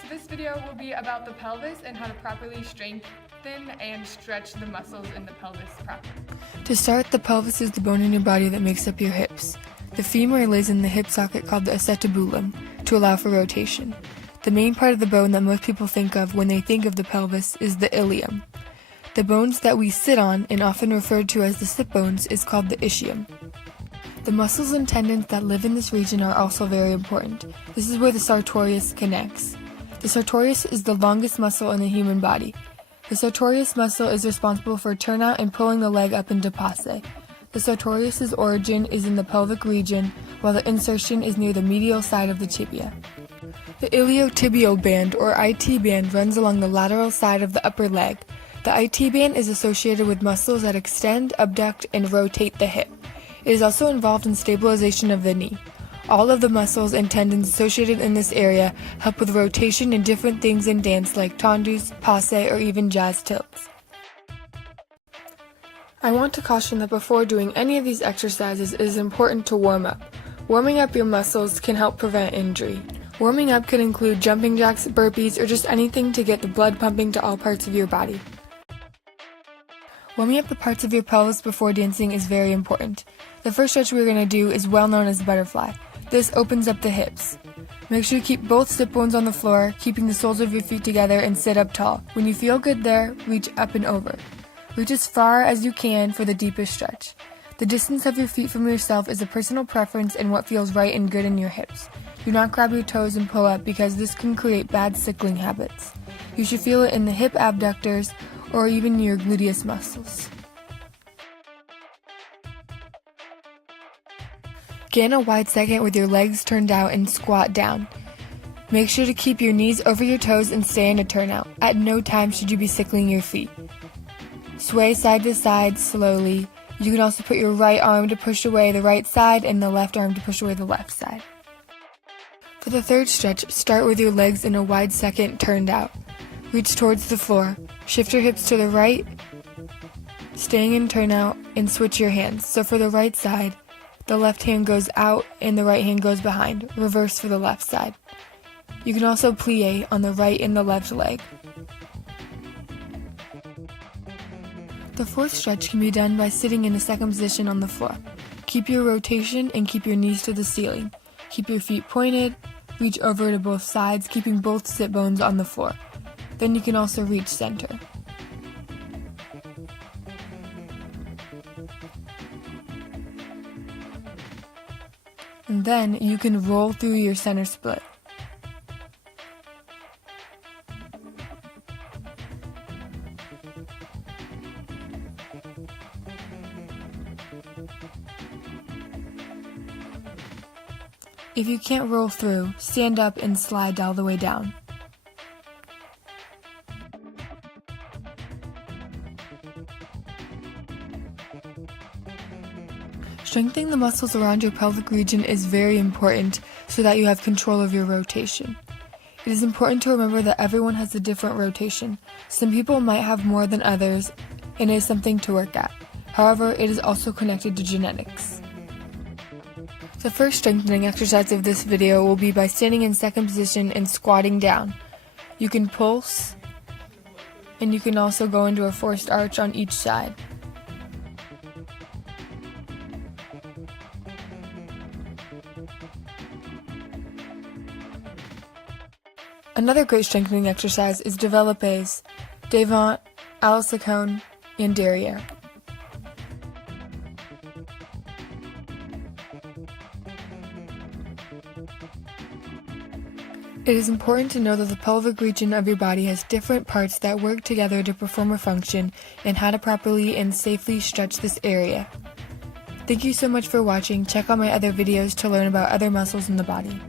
so this video will be about the pelvis and how to properly strengthen and stretch the muscles in the pelvis properly. To start, the pelvis is the bone in your body that makes up your hips. The femur lays in the hip socket called the acetabulum to allow for rotation. The main part of the bone that most people think of when they think of the pelvis is the ilium. The bones that we sit on, and often referred to as the sit bones, is called the ischium. The muscles and tendons that live in this region are also very important. This is where the sartorius connects. The sartorius is the longest muscle in the human body. The sartorius muscle is responsible for turnout and pulling the leg up into passe. The sartorius's origin is in the pelvic region, while the insertion is near the medial side of the tibia. The iliotibial band, or IT band, runs along the lateral side of the upper leg. The IT band is associated with muscles that extend, abduct, and rotate the hip. It is also involved in stabilization of the knee. All of the muscles and tendons associated in this area help with rotation in different things in dance like tendus, passe, or even jazz tilts. I want to caution that before doing any of these exercises, it is important to warm up. Warming up your muscles can help prevent injury. Warming up could include jumping jacks, burpees, or just anything to get the blood pumping to all parts of your body. Warming up the parts of your pelvis before dancing is very important. The first stretch we're going to do is well known as the butterfly. This opens up the hips. Make sure you keep both sit bones on the floor, keeping the soles of your feet together, and sit up tall. When you feel good there, reach up and over. Reach as far as you can for the deepest stretch. The distance of your feet from yourself is a personal preference and what feels right and good in your hips. Do not grab your toes and pull up because this can create bad sickling habits. You should feel it in the hip abductors or even your gluteus muscles. Get in a wide second with your legs turned out and squat down. Make sure to keep your knees over your toes and stay in a turnout. At no time should you be sickling your feet. Sway side to side slowly. You can also put your right arm to push away the right side and the left arm to push away the left side. For the third stretch, start with your legs in a wide second turned out. Reach towards the floor. Shift your hips to the right, staying in turnout, and switch your hands. So for the right side, the left hand goes out and the right hand goes behind. Reverse for the left side. You can also plie on the right and the left leg. The fourth stretch can be done by sitting in a second position on the floor. Keep your rotation and keep your knees to the ceiling. Keep your feet pointed. Reach over to both sides, keeping both sit bones on the floor. Then you can also reach center. And then you can roll through your center split. If you can't roll through, stand up and slide all the way down. Strengthening the muscles around your pelvic region is very important so that you have control of your rotation. It is important to remember that everyone has a different rotation. Some people might have more than others, and it is something to work at. However, it is also connected to genetics. The first strengthening exercise of this video will be by standing in second position and squatting down. You can pulse, and you can also go into a forced arch on each side. Another great strengthening exercise is développés, devant, alisacone, and derrière. It is important to know that the pelvic region of your body has different parts that work together to perform a function and how to properly and safely stretch this area. Thank you so much for watching. Check out my other videos to learn about other muscles in the body.